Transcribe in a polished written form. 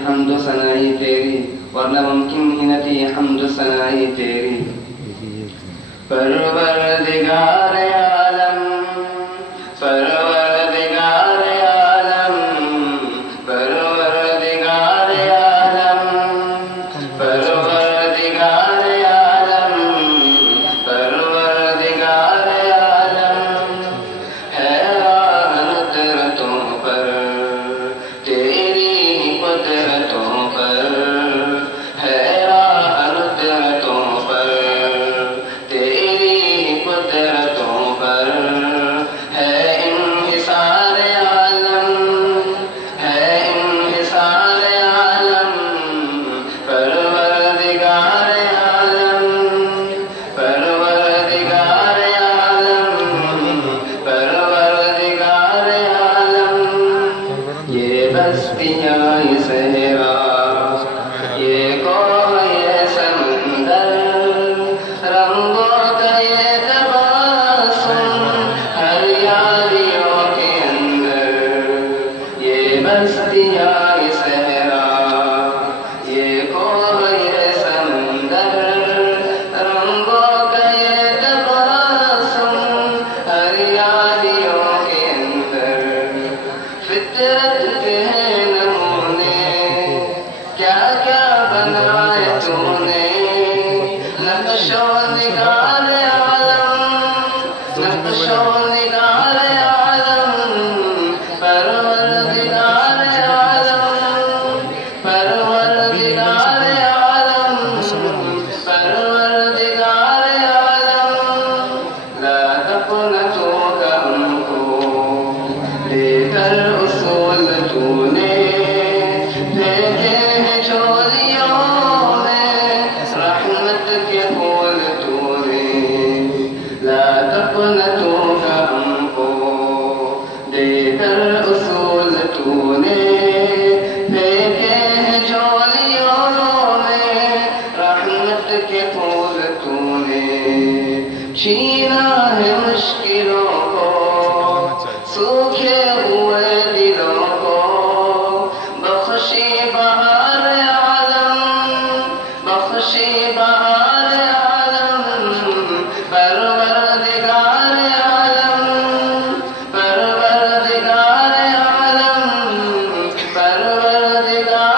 हमदो सनाई तेरी, वरना मुमकिन ही न थी हमदो सनाई तेरी। परवरदिगार आलम, परवरदिगार आलम, परवरदिगार आलम, परवरदिगार आलम, परवरदिगार आलम। हैरान कुदरतों पर तेरी कुदरतों पर, हैरान कुदरतों पर तेरी कुदरतों पर। है इन्हिसार आलम, है इन्हिसार आलम, परवरदिगार आलम, परवरदिगार आलम, परवरदिगार आलम। ये बस्तियाँ ये सहरा, ये कोह ये समंदर, रंगों का ये तबासुम हरियालियों के अंदर। ये बस्तियाँ ये सहरा, ये कोह ये समंदर, रंगों का ये तबासुम हरियालियों के अंदर। फितरत के नमूने क्या क्या बनाए तूने, नक्शो निगार आलम, नक्शो निगार आलम, परवरदिगार आलम, परवरदिगार आलम, परवरदिगार आलम। ला तक़नतू का हमको लेकर उसूल तूने, फेंके हैं झोलियों में रहमत के फूल तूने। ला तक़नतू का हमको देकर उसूल तूने, फेंके हैं झोलियों में रहमत के फूल तूने। छीना है मुश्किलों को, सूखे हुए दिलों को, बख्शी बहार आलम, बख्शी बहार आलम, परवरदिगार आलम, परवरदिगार आलम, परवरदिगार